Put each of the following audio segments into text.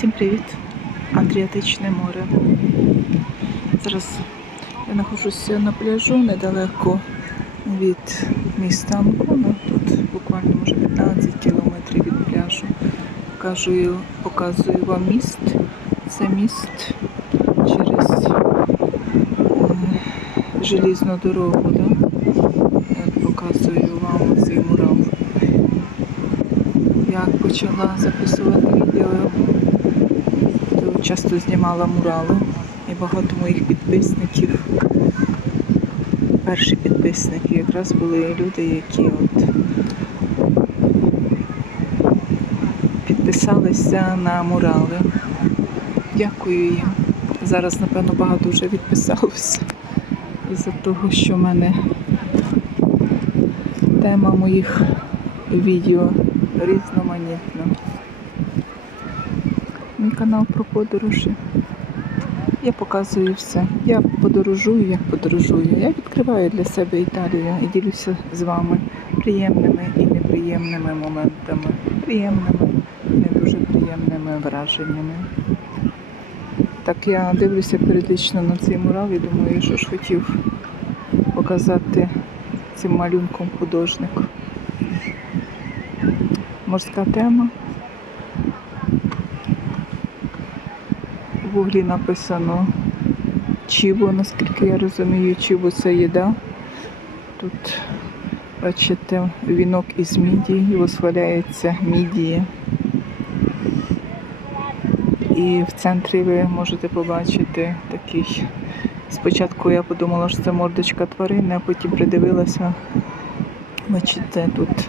Всім привіт! Адріатичне море. Зараз я знаходжуся на пляжу недалеко від міста Анкона. Тут буквально може 15 кілометрів від пляжу. Показую, показую вам міст. Це міст через желізну дорогу. Да? Показую вам цей мурал. Як почала записувати відео, часто знімала мурали. І багато моїх підписників, перші підписники якраз були люди, які от підписалися на мурали. Дякую їм. Зараз, напевно, багато вже відписалося. Із-за того, що в мене тема моїх відео різноманітна. Мій канал про подорожі. Я показую все. Я подорожую, як подорожую. Я відкриваю для себе Італію і ділюся з вами приємними і неприємними моментами, приємними, не дуже приємними враженнями. Так я дивлюся періодично на цей мурал і думаю, що ж хотів показати цим малюнком художник. Морська тема. В написано чібо, наскільки я розумію, чібо це їда. Тут, бачите, вінок із мідії, восхваляється мідії. І в центрі ви можете побачити такий. Спочатку я подумала, що це мордочка тварини, а потім придивилася. Бачите, тут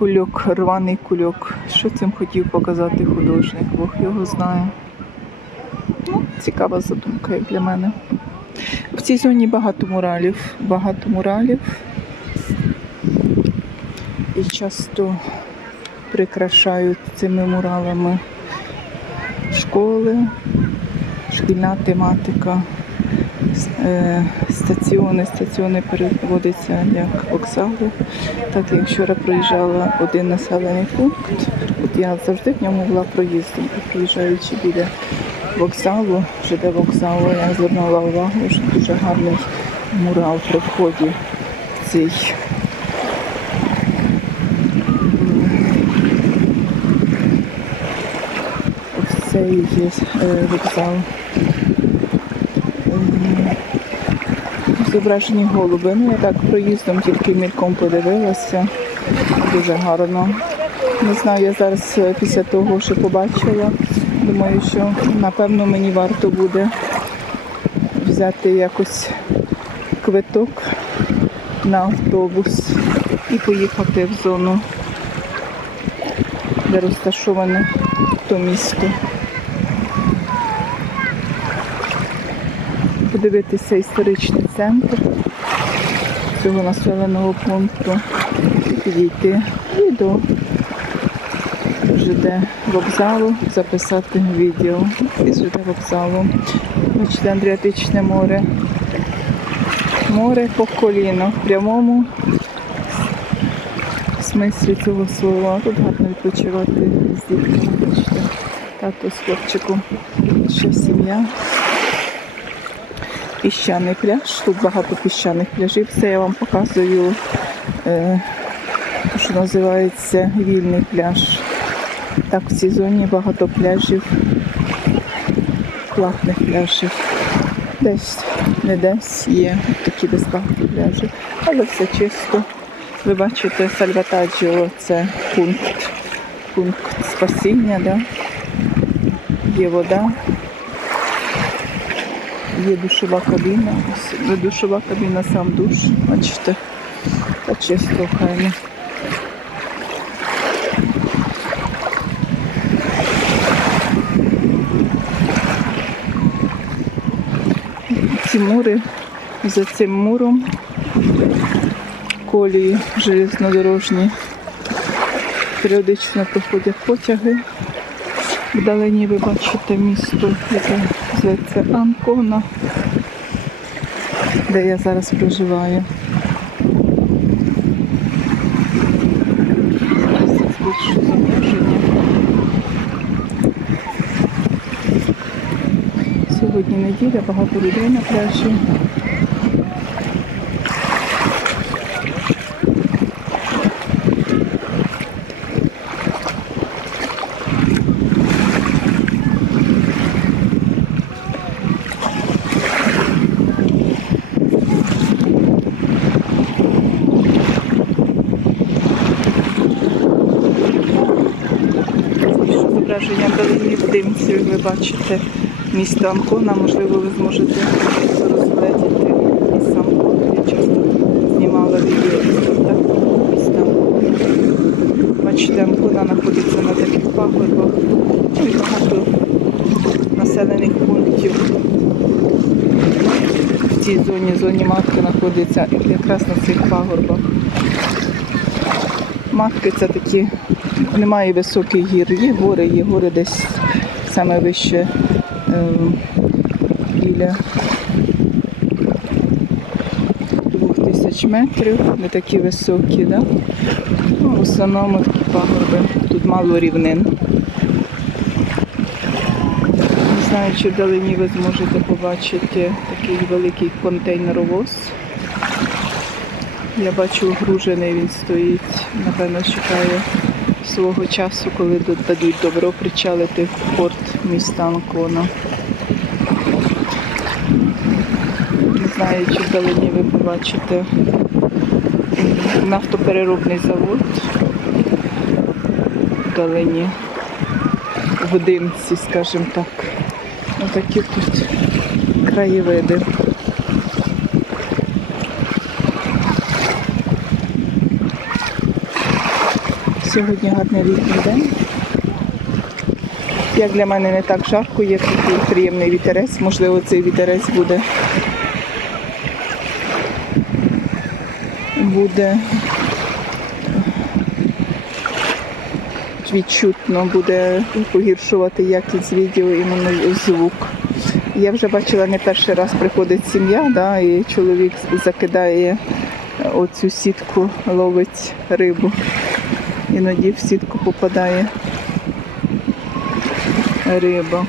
кульок, рваний кульок. Що цим хотів показати художник? Бог його знає. Ну, цікава задумка як для мене. В цій зоні багато муралів. Багато муралів. І часто прикрашають цими муралами школи, шкільна тематика, е, стаціони. Стаціони переводяться як вокзали. Так як вчора проїжджала один населений пункт, от я завжди в ньому була проїздом, і проїжджаючи біля вокзалу, ЖД вокзалу, я звернула увагу, що дуже гарний мурал при вході в цей в цей е, вокзал. Зображені голуби. Ну, я так проїздом тільки мільком подивилася. Дуже гарно. Не знаю, я зараз е, після того, що побачила, думаю, що напевно мені варто буде взяти якось квиток на автобус і поїхати в зону, де розташоване то місто. Подивитися історичний центр цього населеного пункту, підійти і до ЖД вокзалу, записати відео із ЖД вокзалу. Бачите, Андріатичне море. Море по коліно в прямому смислі цього слова. Тут гарно відпочивати з дітками. Бачите, тато з хлопчиком, ще сім'я піщаний пляж. Тут багато піщаних пляжів. Це я вам показую, е, що називається вільний пляж. Так, в цій зоні багато пляжів, платних пляжів. Десь, не десь є такі безплатні пляжі, але все чисто. Ви бачите, Сальватаджіо це пункт, пункт спасіння, да? є вода. Є душова кабіна. Ось Душова кабіна, сам душ. Бачите, та чисто охайно. Ці мури за цим муром колії железнодорожні. Періодично проходять потяги. Вдалині ви бачите місто, яке зветься Анкона, де я зараз проживаю. Більше замовження. Сьогодні неділя, багато людей на пляжі. Що зображення долині в димці, ви бачите місто Анкона, можливо, ви зможете розгледіти і сам Я часто знімала відео із міста Анкона. Бачите, Анкона знаходиться на таких пагорбах. Ну і багато населених пунктів в цій зоні, зоні матки знаходиться якраз на цих пагорбах. Матки це такі, немає високих гір, є гори, є гори десь саме вище е, біля 2000 метрів, не такі високі, да? ну, в основному такі пагорби, тут мало рівнин. Не знаю, чи вдалині ви зможете побачити такий великий контейнеровоз. Я бачу огружений він стоїть, напевно, чекає свого часу, коли дадуть добро причалити в порт міста Анкона. Не знаю, чи вдалині ви побачите нафтопереробний завод вдалині в димці, скажімо так. Отакі тут краєвиди. Сьогодні гарний літній день. Як для мене не так жарко, є такий приємний вітерець. Можливо, цей вітерець буде буде відчутно, буде погіршувати якість відео іменно звук. Я вже бачила не перший раз приходить сім'я, да, і чоловік закидає оцю сітку, ловить рибу. Іноді в сітку попадає риба.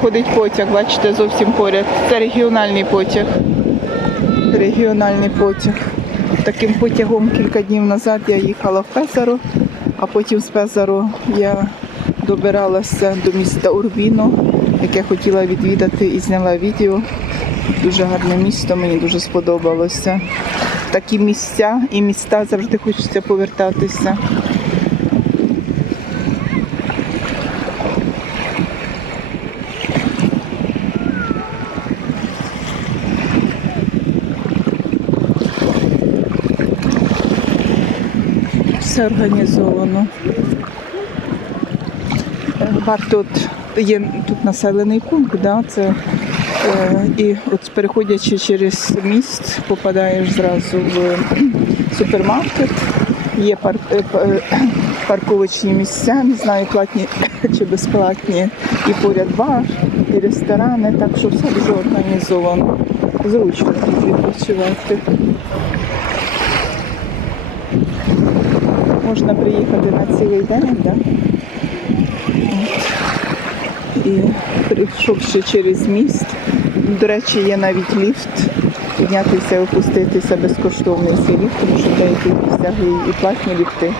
Проходить потяг, бачите, зовсім поряд. Це регіональний потяг. Регіональний потяг. Таким потягом кілька днів назад я їхала в Пезаро, а потім з Пезаро я добиралася до міста Урбіно, яке хотіла відвідати і зняла відео. Дуже гарне місто, мені дуже сподобалося. Такі місця і міста завжди хочеться повертатися. Все організовано. Е, Варто от є тут населений пункт, да, це, е, і от переходячи через міст, попадаєш зразу в супермаркет. Є пар, е, е, парковочні місця, не знаю, платні чи безплатні, і поряд бар, і ресторани, так що все дуже організовано. Зручно тут відпочивати. Можна приїхати на цілий день, да? І прийшовши через міст, до речі, є навіть ліфт. Піднятися і опуститися безкоштовний цей ліфт, тому що в деяких місцях і платні ліфти.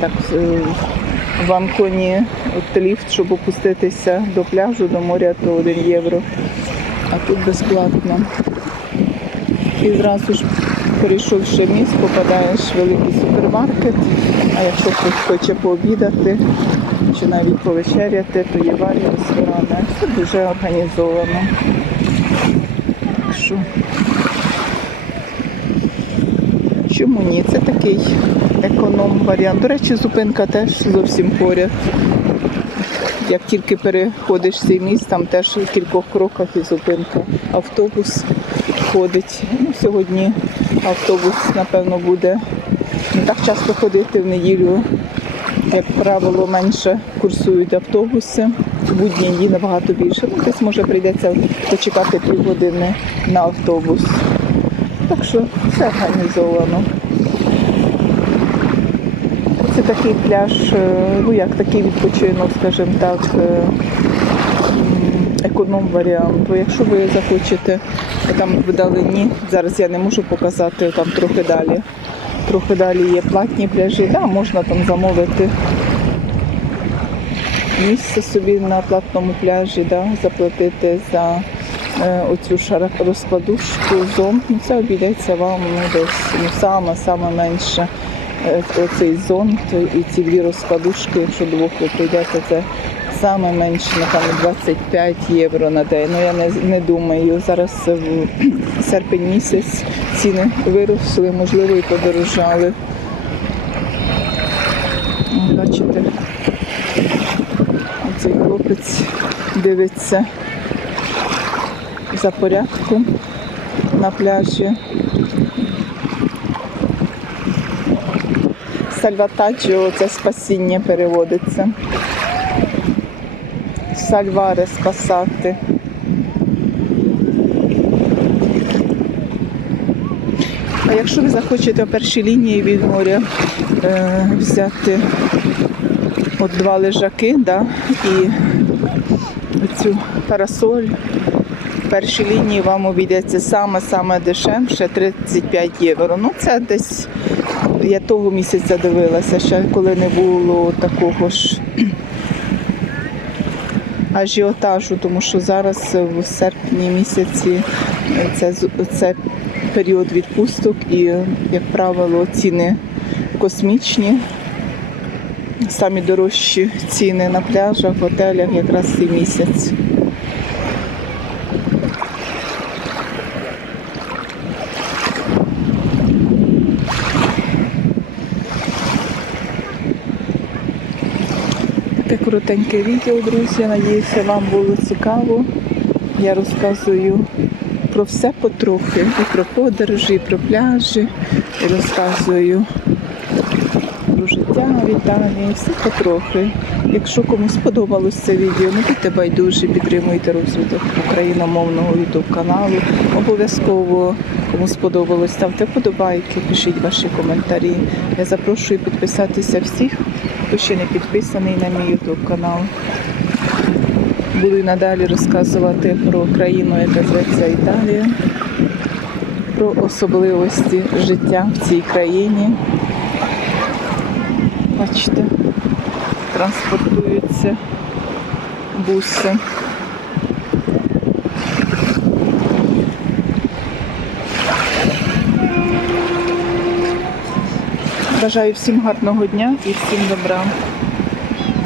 Так, е, в Анконі от ліфт, щоб опуститися до пляжу, до моря, то 1 євро, а тут безплатно. І зразу ж перейшовши міст, попадаєш в великий супермаркет. А якщо хтось хоче пообідати чи навіть повечеряти, то є барі, ресторани. Все дуже організовано. Що чому ні? Це такий економ варіант. До речі, зупинка теж зовсім поряд. Як тільки переходиш цей міст, там теж в кількох кроках і зупинка. Автобус підходить. Ну, сьогодні автобус, напевно, буде не так часто ходити в неділю. Як правило, менше курсують автобуси. В будні дні набагато більше. Ну, десь може прийдеться почекати півгодини на автобус. Так що все організовано. Це такий пляж, е, ну як такий відпочинок, скажімо так, е, економ варіант. Бо якщо ви захочете там вдалині, зараз я не можу показати, там трохи далі. Трохи далі є платні пляжі, да, можна там замовити місце собі на платному пляжі, да, заплатити за е, оцю розкладушку зон. Ну, це обійдеться вам ну, десь ну, саме, саме менше. Е, Оцей зонт і ці дві розкладушки, якщо двох ви це саме менше, напевно, 25 євро на день. Ну я не, не думаю. Зараз в серпень місяць ціни виросли, можливо, і подорожали. Бачите, цей хлопець дивиться за порядком на пляжі. Сальватаджіо це спасіння переводиться. Сальваре спасати. А якщо ви захочете в першій лінії від моря е, взяти от два лежаки, да, і цю парасоль, першій лінії вам обійдеться саме-саме дешевше 35 євро. Ну це десь я того місяця дивилася, ще коли не було такого ж ажіотажу, тому що зараз в серпні місяці це, це період відпусток і, як правило, ціни космічні. Самі дорожчі ціни на пляжах, готелях якраз цей місяць. Коротеньке відео, друзі. Надіюся, вам було цікаво. Я розказую про все потрохи. І про подорожі, і про пляжі, і розказую про життя в Італії, все потрохи. Якщо комусь сподобалось це відео, не будьте байдужі, підтримуйте розвиток україномовного youtube каналу. Обов'язково кому сподобалось, ставте вподобайки, пишіть ваші коментарі. Я запрошую підписатися всіх, хто ще не підписаний на мій youtube канал. Буду і надалі розказувати про країну, яка зветься Італія, про особливості життя в цій країні. Бачите, транспортуються буси. Бажаю всім гарного дня і всім добра.